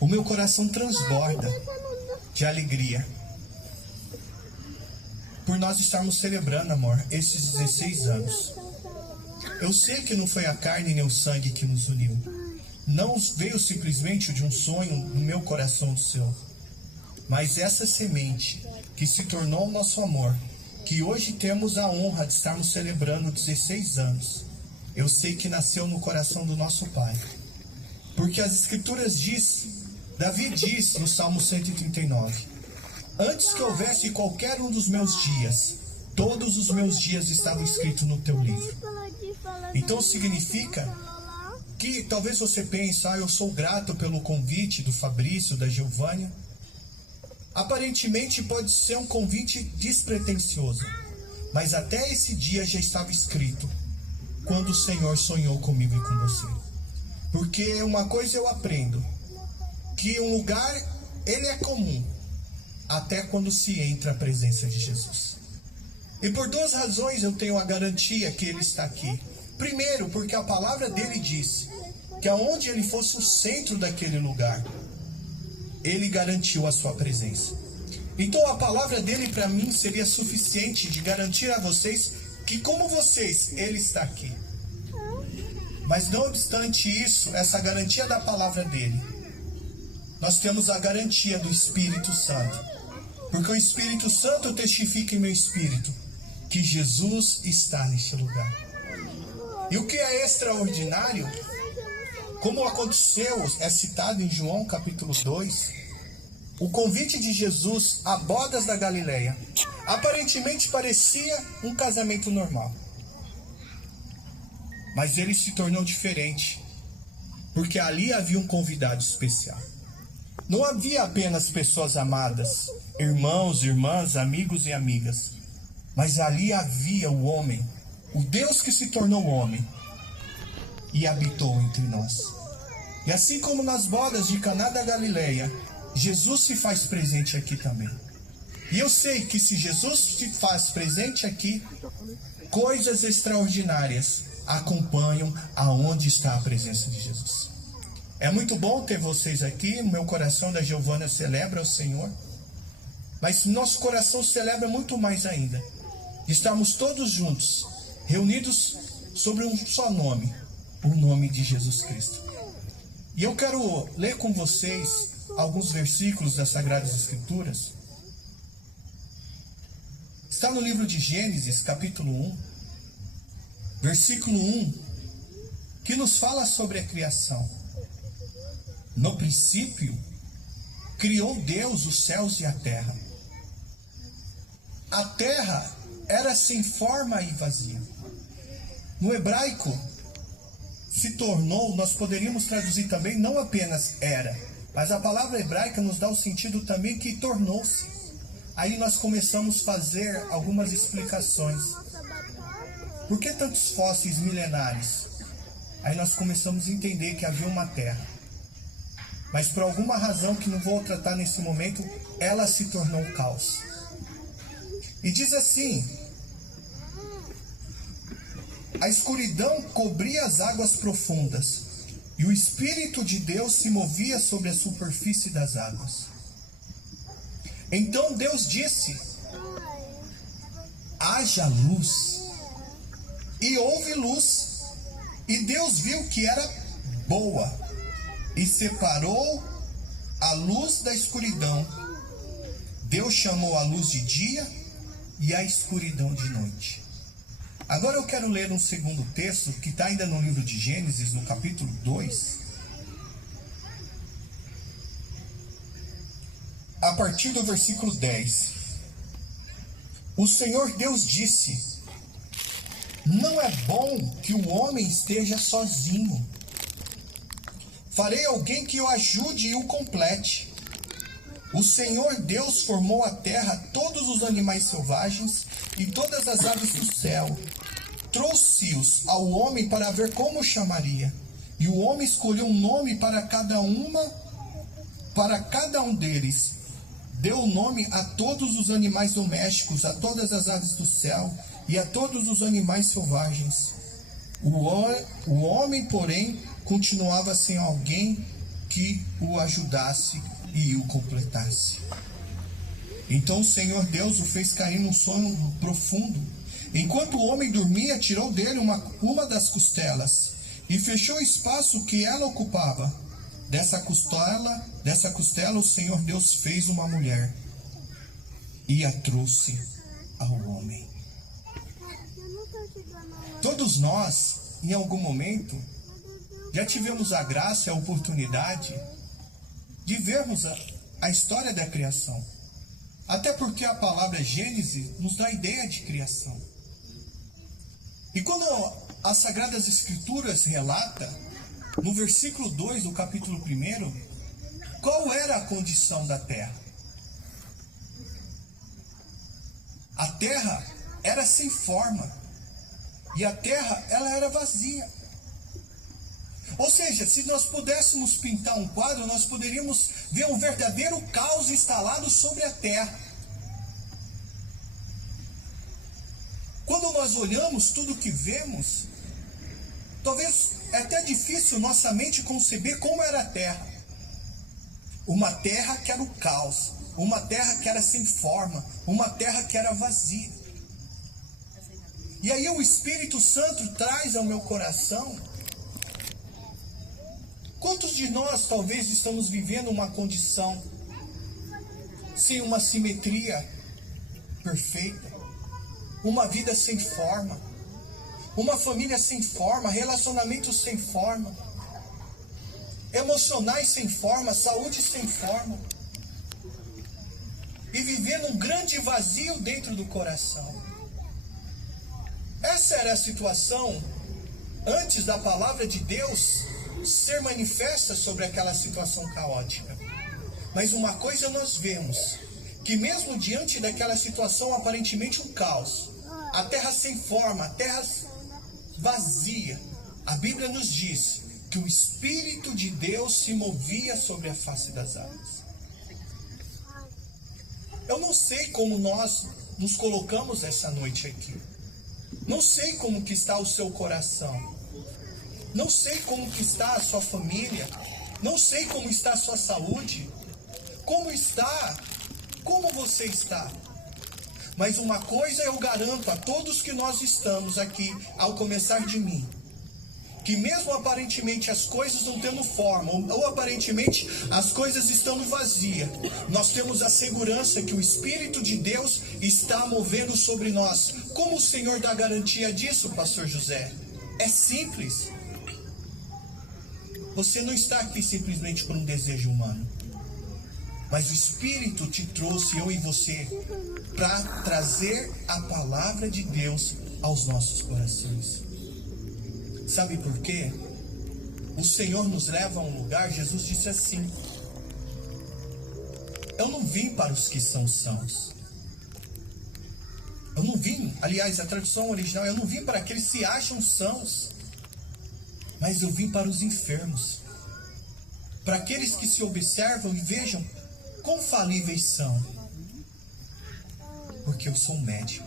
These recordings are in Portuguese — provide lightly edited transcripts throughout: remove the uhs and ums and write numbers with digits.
O meu coração transborda de alegria por nós estarmos celebrando, amor, esses 16 anos. Eu sei que não foi a carne nem o sangue que nos uniu. Não veio simplesmente de um sonho no meu coração do seu. Mas essa semente que se tornou o nosso amor, que hoje temos a honra de estarmos celebrando 16 anos, eu sei que nasceu no coração do nosso Pai. Porque as Escrituras diz, Davi diz no Salmo 139, antes que houvesse qualquer um dos meus dias, todos os meus dias estavam escritos no teu livro. Então significa que talvez você pense, eu sou grato pelo convite do Fabrício, da Giovânia. Aparentemente pode ser um convite despretensioso, mas até esse dia já estava escrito, quando o Senhor sonhou comigo e com você. Porque uma coisa eu aprendo, que um lugar, ele é comum, até quando se entra a presença de Jesus. E por duas razões eu tenho a garantia que Ele está aqui. Primeiro, porque a palavra dele diz que aonde Ele fosse o centro daquele lugar, Ele garantiu a sua presença. Então a palavra dele para mim seria suficiente de garantir a vocês que como vocês, Ele está aqui. Mas não obstante isso, essa garantia da palavra dele, nós temos a garantia do Espírito Santo. Porque o Espírito Santo testifica em meu espírito que Jesus está neste lugar. E o que é extraordinário, como aconteceu, é citado em João capítulo 2, o convite de Jesus a bodas da Galileia. Aparentemente parecia um casamento normal. Mas ele se tornou diferente, porque ali havia um convidado especial. Não havia apenas pessoas amadas, irmãos, irmãs, amigos e amigas, mas ali havia o homem, o Deus que se tornou homem e habitou entre nós. E assim como nas bodas de Caná da Galileia, Jesus se faz presente aqui também. E eu sei que se Jesus se faz presente aqui, coisas extraordinárias acompanham aonde está a presença de Jesus. É muito bom ter vocês aqui, o meu coração da Giovânia celebra o Senhor, mas nosso coração celebra muito mais ainda. Estamos todos juntos, reunidos sobre um só nome, o nome de Jesus Cristo. E eu quero ler com vocês alguns versículos das Sagradas Escrituras. Está no livro de Gênesis, capítulo 1, versículo 1, que nos fala sobre a criação. No princípio, criou Deus os céus e a terra. A terra era sem forma e vazia. No hebraico, se tornou, nós poderíamos traduzir também, não apenas era, mas a palavra hebraica nos dá o sentido também que tornou-se. Aí nós começamos a fazer algumas explicações. Por que tantos fósseis milenares? Aí nós começamos a entender que havia uma terra. Mas por alguma razão que não vou tratar nesse momento, ela se tornou um caos. E diz assim: a escuridão cobria as águas profundas, e o Espírito de Deus se movia sobre a superfície das águas. Então Deus disse: haja luz. E houve luz. E Deus viu que era boa. E separou a luz da escuridão. Deus chamou a luz de dia e a escuridão de noite. Agora eu quero ler um segundo texto que está ainda no livro de Gênesis, no capítulo 2. A partir do versículo 10. O Senhor Deus disse: não é bom que o homem esteja sozinho. Farei alguém que o ajude e o complete. O Senhor Deus formou a terra, todos os animais selvagens e todas as aves do céu. Trouxe-os ao homem para ver como chamaria. E o homem escolheu um nome para cada um deles. Deu nome a todos os animais domésticos, a todas as aves do céu e a todos os animais selvagens. O homem, porém, continuava sem alguém que o ajudasse e o completasse. Então o Senhor Deus o fez cair num sono profundo. Enquanto o homem dormia, tirou dele uma das costelas e fechou o espaço que ela ocupava. Dessa costela o Senhor Deus fez uma mulher e a trouxe ao homem. Todos nós, em algum momento, já tivemos a graça e a oportunidade de vermos a história da criação. Até porque a palavra Gênesis nos dá a ideia de criação. E quando as Sagradas Escrituras relata, no versículo 2 do capítulo 1, qual era a condição da terra? A terra era sem forma. E a terra, ela era vazia. Ou seja, se nós pudéssemos pintar um quadro, nós poderíamos ver um verdadeiro caos instalado sobre a terra. Quando nós olhamos tudo o que vemos, talvez é até difícil nossa mente conceber como era a terra. Uma terra que era o caos, uma terra que era sem forma, uma terra que era vazia. E aí o Espírito Santo traz ao meu coração: quantos de nós talvez estamos vivendo uma condição sem uma simetria perfeita, uma vida sem forma, uma família sem forma, relacionamentos sem forma, emocionais sem forma, saúde sem forma, e vivendo um grande vazio dentro do coração? Essa era a situação antes da palavra de Deus ser manifesta sobre aquela situação caótica. Mas uma coisa nós vemos, que mesmo diante daquela situação aparentemente um caos, a terra sem forma, a terra vazia, a Bíblia nos diz que o Espírito de Deus se movia sobre a face das águas. Eu não sei como nós nos colocamos essa noite aqui. Não sei como que está o seu coração. Não sei como que está a sua família. Não sei como está a sua saúde. Como você está. Mas uma coisa eu garanto a todos que nós estamos aqui, ao começar de mim, que mesmo aparentemente as coisas não tendo forma, ou aparentemente as coisas estando vazias, nós temos a segurança que o Espírito de Deus está movendo sobre nós. Como o Senhor dá garantia disso, pastor José? É simples. Você não está aqui simplesmente por um desejo humano, mas o Espírito te trouxe, eu e você, para trazer a palavra de Deus aos nossos corações. Sabe por quê? O Senhor nos leva a um lugar. Jesus disse assim: eu não vim para os que são sãos. Eu não vim, aliás, a tradução original, eu não vim para aqueles que se acham sãos, mas eu vim para os enfermos, para aqueles que se observam e vejam quão falíveis são, porque eu sou um médico.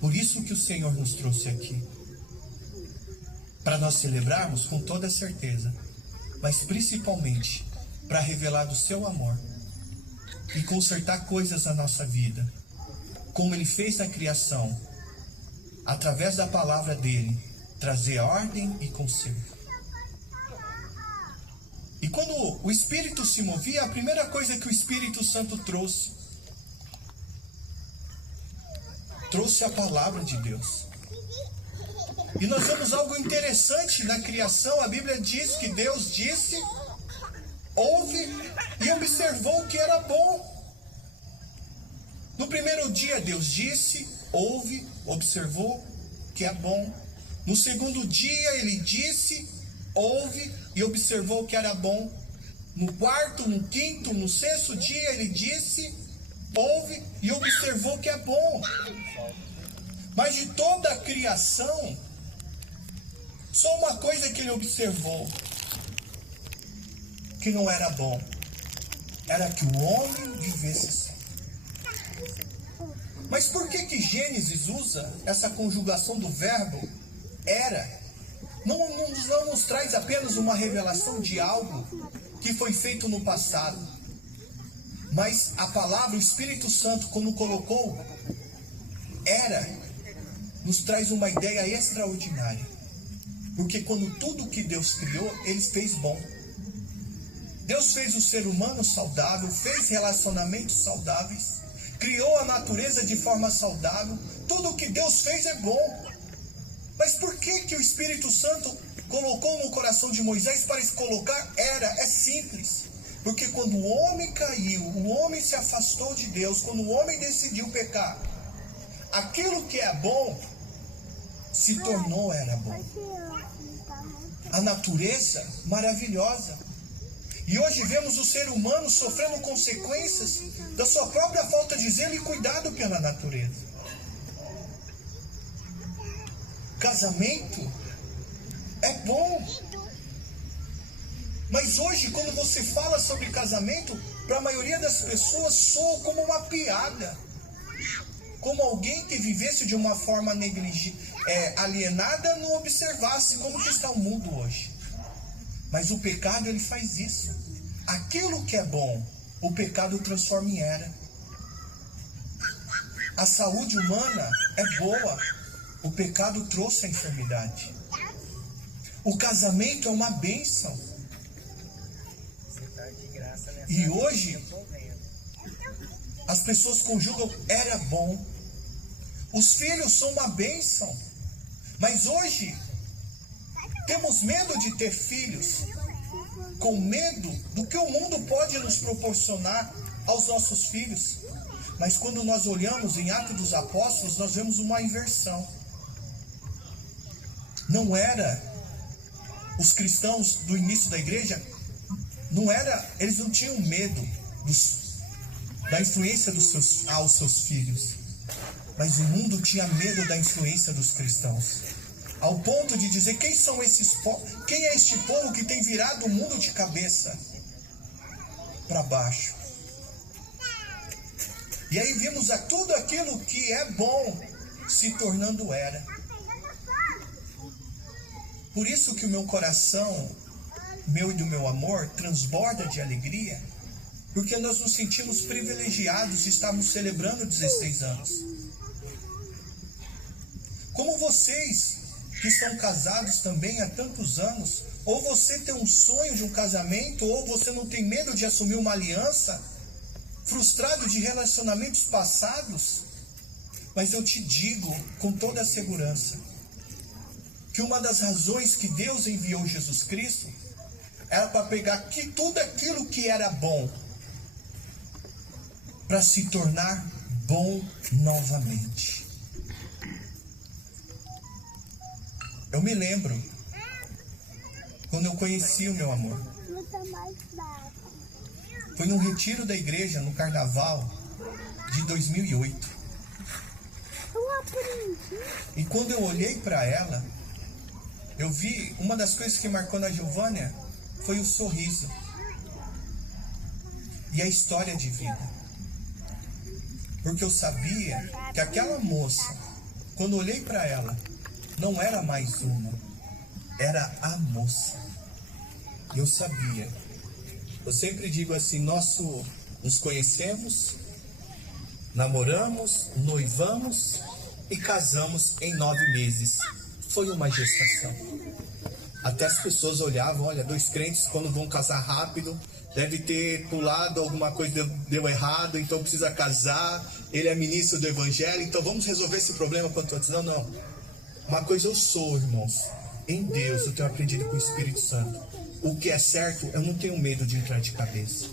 Por isso que o Senhor nos trouxe aqui, para nós celebrarmos com toda certeza, mas principalmente para revelar do seu amor e consertar coisas na nossa vida, como Ele fez na criação, através da palavra dEle, trazer ordem e conserto. E quando o Espírito se movia, a primeira coisa que o Espírito Santo trouxe a palavra de Deus. E nós vemos algo interessante na criação. A Bíblia diz que Deus disse, ouve e observou que era bom. No primeiro dia Deus disse, ouve, observou que é bom. No segundo dia Ele disse, ouve e observou que era bom. No quarto, no quinto, no sexto dia Ele disse, ouve e observou que é bom. Mas de toda a criação, só uma coisa que Ele observou, que não era bom, era que o homem vivesse só. Mas por que Gênesis usa essa conjugação do verbo era? Não nos traz apenas uma revelação de algo que foi feito no passado. Mas a palavra, o Espírito Santo, quando colocou era, nos traz uma ideia extraordinária. Porque quando tudo que Deus criou, Ele fez bom. Deus fez o ser humano saudável, fez relacionamentos saudáveis, criou a natureza de forma saudável. Tudo o que Deus fez é bom. Mas por que o Espírito Santo colocou no coração de Moisés para colocar era? É simples. Porque quando o homem caiu, o homem se afastou de Deus, quando o homem decidiu pecar, aquilo que é bom se tornou era bom. A natureza maravilhosa. E hoje vemos o ser humano sofrendo consequências da sua própria falta de zelo e cuidado pela natureza. Casamento é bom. Mas hoje, quando você fala sobre casamento, para a maioria das pessoas soa como uma piada. Como alguém que vivesse de uma forma alienada, não observasse como que está o mundo hoje. Mas o pecado, ele faz isso. Aquilo que é bom, o pecado transforma em era. A saúde humana é boa. O pecado trouxe a enfermidade. O casamento é uma bênção. E hoje, as pessoas conjugam era bom. Os filhos são uma bênção. Mas hoje, temos medo de ter filhos. Com medo do que o mundo pode nos proporcionar aos nossos filhos. Mas quando nós olhamos em Atos dos Apóstolos, nós vemos uma inversão. Não era os cristãos do início da igreja, eles não tinham medo da influência aos seus filhos, mas o mundo tinha medo da influência dos cristãos, ao ponto de dizer: quem é este povo que tem virado o mundo de cabeça para baixo? E aí vimos tudo aquilo que é bom se tornando era. Por isso que o meu coração, meu e do meu amor, transborda de alegria, porque nós nos sentimos privilegiados de estarmos celebrando 16 anos. Como vocês que são casados também há tantos anos, ou você tem um sonho de um casamento, ou você não tem medo de assumir uma aliança, frustrado de relacionamentos passados, mas eu te digo com toda a segurança, que uma das razões que Deus enviou Jesus Cristo era para pegar tudo aquilo que era bom, para se tornar bom novamente. Eu me lembro quando eu conheci o meu amor. Foi num retiro da igreja no carnaval de 2008. E quando eu olhei para ela, eu vi, uma das coisas que marcou na Giovânia foi o sorriso e a história de vida. Porque eu sabia que aquela moça, quando eu olhei para ela, não era mais uma, era a moça. Eu sabia. Eu sempre digo assim: nós nos conhecemos, namoramos, noivamos e casamos em 9 meses. Foi uma gestação. Até as pessoas olhavam: olha, 2 crentes quando vão casar rápido, deve ter pulado, alguma coisa deu errado, então precisa casar, ele é ministro do evangelho, então vamos resolver esse problema quanto antes. Não. Uma coisa eu sou, irmãos, em Deus eu tenho aprendido com o Espírito Santo. O que é certo, eu não tenho medo de entrar de cabeça.